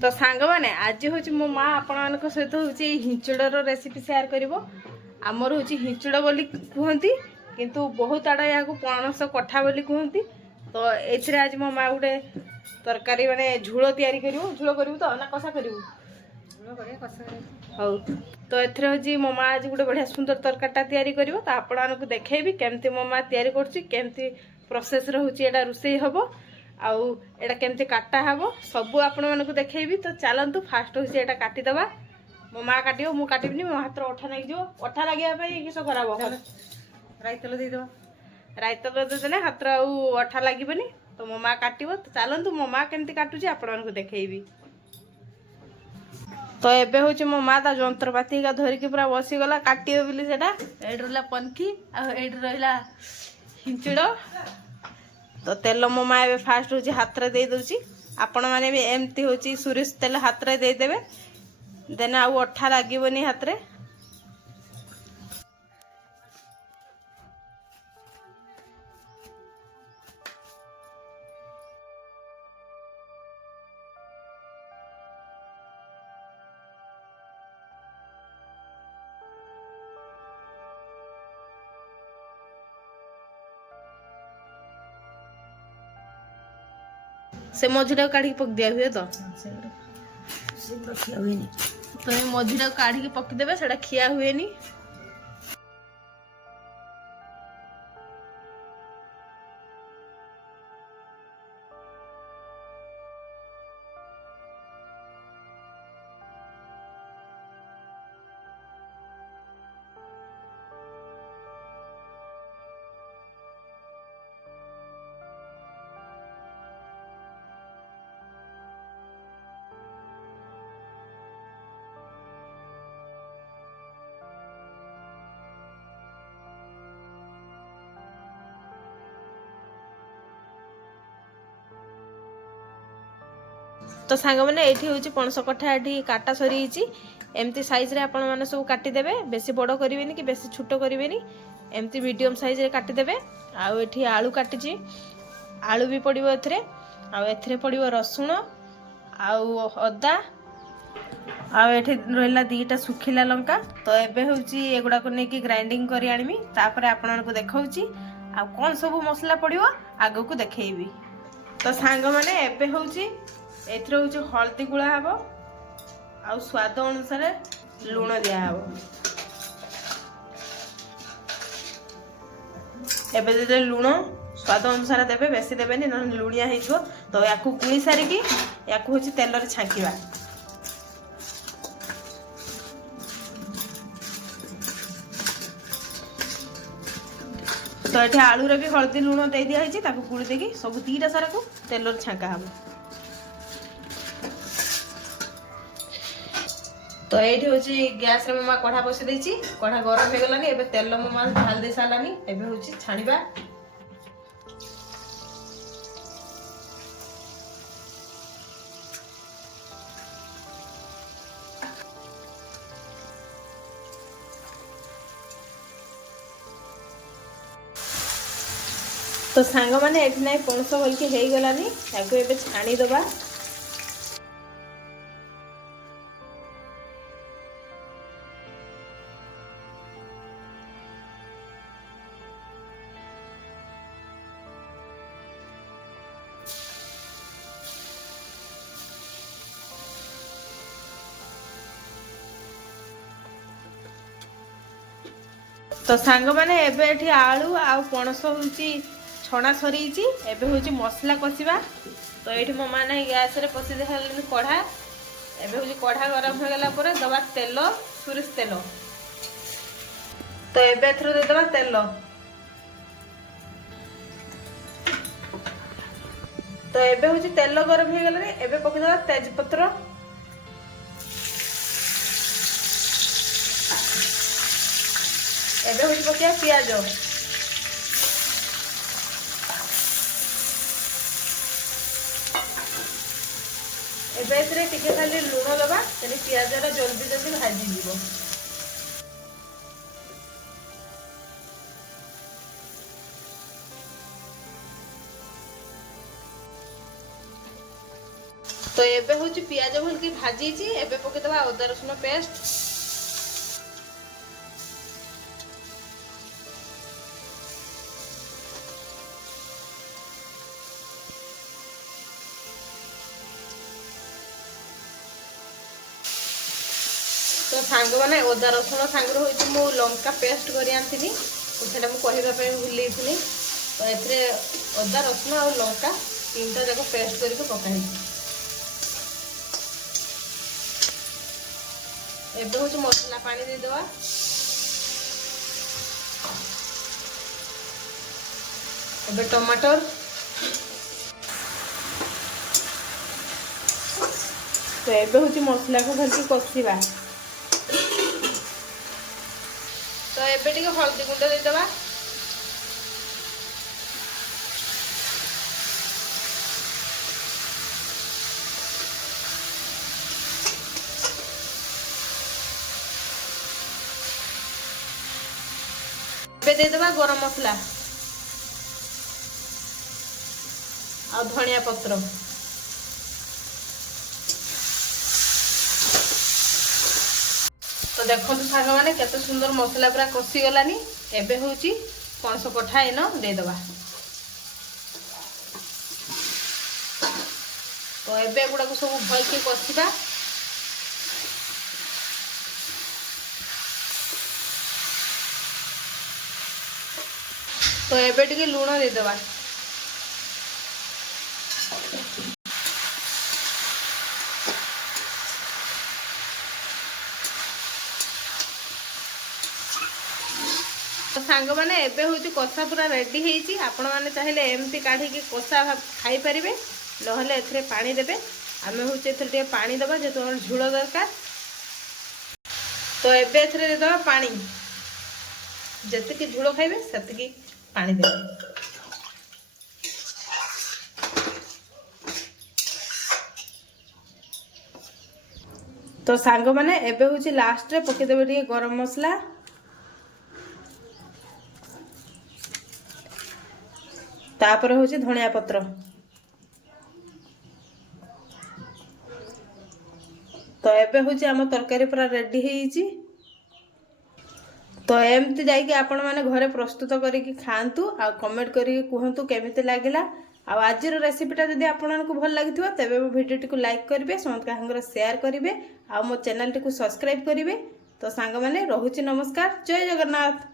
तो सांग मैंने आज हूँ मो माँ आपण सहित हूँ हिंचुड़र रेसिपी सेयार कर आमर हूँ हिंचुड़ बोली कहती किंतु बहुत आड़ या पणस कठा बोली कहती। तो ये आज मो माँ गोटे तरकारी माने झोल तैयारी करूँ झोल करूँ तो ना कषा करूँ हौ। तो एथरे हूँ मो माँ आज गोटे बढ़िया सुंदर तरकारीटा तैयारी कर तो आपको देखेबी केमती मो माँ तैयारी करमती प्रोसेस रोचे रोषे हम आउ एटा केमती काटा हम सबू आपण मानक देखेबी। तो चलतु फास्ट हूँ एटा काटिदबा मो माँ काट मु काटबी मो हाथ अठा लग अठा लगे किस कर राई तेल देदेव राई तेल देदेले हाथ अठा लगे तो मो माँ काट। तो चलतु मो माँ केमती काटुची आपण मानक देखेबी। तो एबे हूँ मो माँ ता जंत्रपाति का धरिकी पूरा बसीगला काटे बोली से रहा पनखी आठ रहा हिंचुड़। तो तेल मो माँ ए फास्ट हूँ हाथ में दे दूची आपण मैंने भी एमती हूँ सोरिष तेल हाथ में देदेवे देन आउ अठा लगनी हाथ में। से मझीटा काढ़ी पक दिया हुए तो मझीटा काढ़ी पकदेवे से खिया हुए नी। तो सांग मैंने ये हूँ पणस कठा ये काटा सरी एमती साइज रे आपण मैंने सब काटिदेवे बेसी बड़ करेनि कि बेसी छोट करेनि एमती मीडियम साइज रे काटिदेवे। आउ एठी आलू काटिची आलू भी पड़ो एथरे पड़ो रसुण आउ अदा आउ एठी रहिला दीटा सुखिला लंका। तो एबे होची एगुडा को नेकी ग्राइंडिंग करी आनिमी तापरे आपण मानको देखाउची आ कोन सब मसला पड़ो आगो को देखैबी। तो सांग माने एबे होची एथरे होची हल्दी गुळा हबो आउ स्वाद अनुसार लूण दिया हबो। एबे दे लूण स्वाद अनुसार देबे बेसी देबेनी न लुणिया हेइजो। तो याकू कुणी सारिकी याकू होची तेल रे छांकीबा। तो एठी आलू रे भी हल्दी लूण दे दिया हेची ताकू गुळी देकी सब दीटा सारा को तेल रे छांका हबो। तो ये हूँ गैस रे ममा कढ़ा बसई देती कढ़ा गरम हो गलानी एबे तेल ममा ढाल दे सारानी एबे हूँ छाणीबा। तो सांग माने एठी नाइ पणस बल्कि हे गलानी ताको एबे छाणी दबा। तो सांग माने एबे एठी आलू आ पणस होची छणा सरी एबे होची मसला कसिबा। तो ये ममा ना गैस रे पसी दे कढ़ा एबे होची कढ़ा गरम हो गला पर दबा तेल सोरिष तेल। तो एबे थ्रो दे दबा तेल। तो एबे होची तेल गरम हो गला एबे पके दबा तेज पत्र एबे होची पकिया पियाज एबे एथरे टिके खाली लूण दबा तेने पियाज रा जल्दी जल्दी भाजी जीवो। तो एबे होची पियाज भलकी भाजी छी एबे पके दबा अदा रसुन पेस्ट। तो सांग माने अदा रसुन सांग होची मु लंका पेस्ट करी आंतिनी तो सेटा मु कहिबा पे भूली थी। तो एथरे अदा रसुन और लंका तीनटा जाको पेस्ट करके पकाई। एबे होची मसला पानी दे दवा। एबे टमाटर तो एबे होची मसला को भलकी कसिबा। तो एबे टिके हल्दी गुंड दे दवा। दे देवा गरम मसला और धनिया पत्र। तो देखो साग मैंने केते सुंदर मसला पूरा कषि गलानी। एबे होची पणस कठा एन दे दवा। तो एबे गुडा को सब भल के कषिबा। तो एबे टिके लूण दे दवा। तो सांग माने एबे होची कषा पूरा रेडी हेची। आपण माने चाहिले एमती काढी के कषा खाई परिबे नहले एथरे पानी देबे। आमे होची एथरे टिके पानी दबा जे तो झुळ दरकार। तो एबे एथरे दे दबा पानी जते के झुळ खाइबे सेते के पानी देबे। तो सांग माने एबे होची लास्ट रे पके देबे टिके गरम मसला तापर होची धनिया पत्र। तो एबे होची हम तरकारी पूरा रेडी हेची। तो एमती जाइए आपण मैंने घरे प्रस्तुत करके खातु आ कमेंट करके कहतु केमिति लागिला। आज रेसिपीटा जदि आपको भल लगी तेज मो भिडियो टी लाइक करेंगे समस्त शेयर करेंगे आ मो चैनल टी सब्सक्राइब करेंगे। तो सांग मैंने रोची नमस्कार। जय जगन्नाथ।